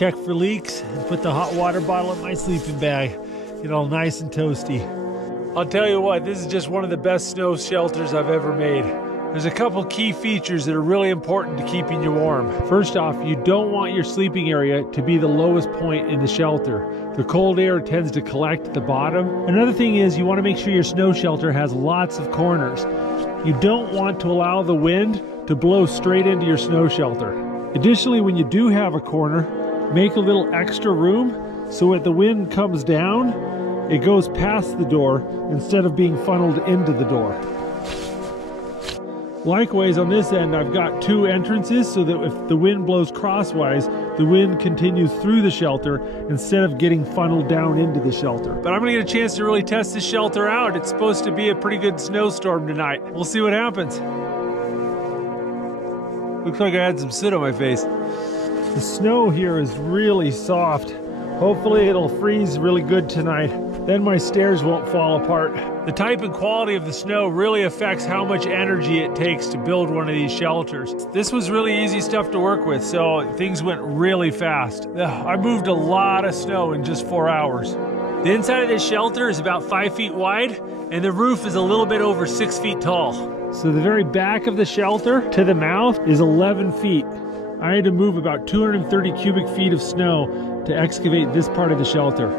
check for leaks, and put the hot water bottle in my sleeping bag. Get all nice and toasty. I'll tell you what, this is just one of the best snow shelters I've ever made. There's a couple key features that are really important to keeping you warm. First off, you don't want your sleeping area to be the lowest point in the shelter. The cold air tends to collect at the bottom. Another thing is you want to make sure your snow shelter has lots of corners. You don't want to allow the wind to blow straight into your snow shelter. Additionally, when you do have a corner, make a little extra room so when the wind comes down, it goes past the door instead of being funneled into the door. Likewise, on this end, I've got two entrances so that if the wind blows crosswise, the wind continues through the shelter instead of getting funneled down into the shelter. But I'm gonna get a chance to really test this shelter out. It's supposed to be a pretty good snowstorm tonight. We'll see what happens. Looks like I had some soot on my face. The snow here is really soft. Hopefully it'll freeze really good tonight. Then my stairs won't fall apart. The type and quality of the snow really affects how much energy it takes to build one of these shelters. This was really easy stuff to work with, so things went really fast. I moved a lot of snow in just 4 hours. The inside of this shelter is about 5 feet wide, and the roof is a little bit over 6 feet tall. So the very back of the shelter to the mouth is 11 feet. I had to move about 230 cubic feet of snow to excavate this part of the shelter.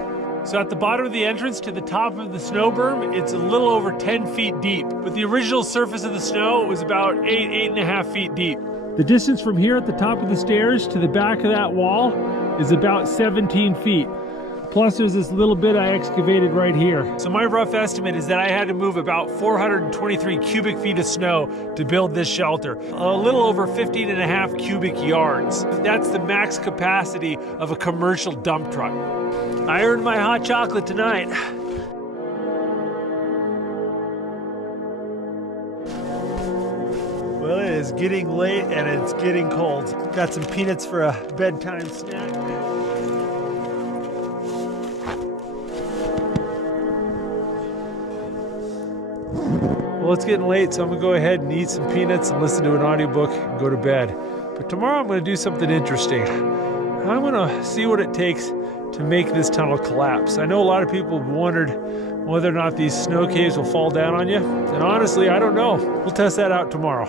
So at the bottom of the entrance to the top of the snow berm, it's a little over 10 feet deep. But the original surface of the snow was about 8.5 feet deep. The distance from here at the top of the stairs to the back of that wall is about 17 feet. Plus there's this little bit I excavated right here. So my rough estimate is that I had to move about 423 cubic feet of snow to build this shelter. A little over 15.5 cubic yards. That's the max capacity of a commercial dump truck. I earned my hot chocolate tonight. Well, it is getting late and it's getting cold. Got some peanuts for a bedtime snack. Well, it's getting late, so I'm gonna go ahead and eat some peanuts and listen to an audiobook and go to bed. But tomorrow I'm gonna do something interesting. I'm gonna see what it takes to make this tunnel collapse. I know a lot of people have wondered whether or not these snow caves will fall down on you. And honestly, I don't know. We'll test that out tomorrow.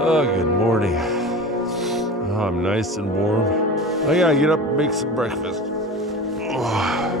Oh, good morning. Oh, I'm nice and warm. I gotta get up and make some breakfast. Oh.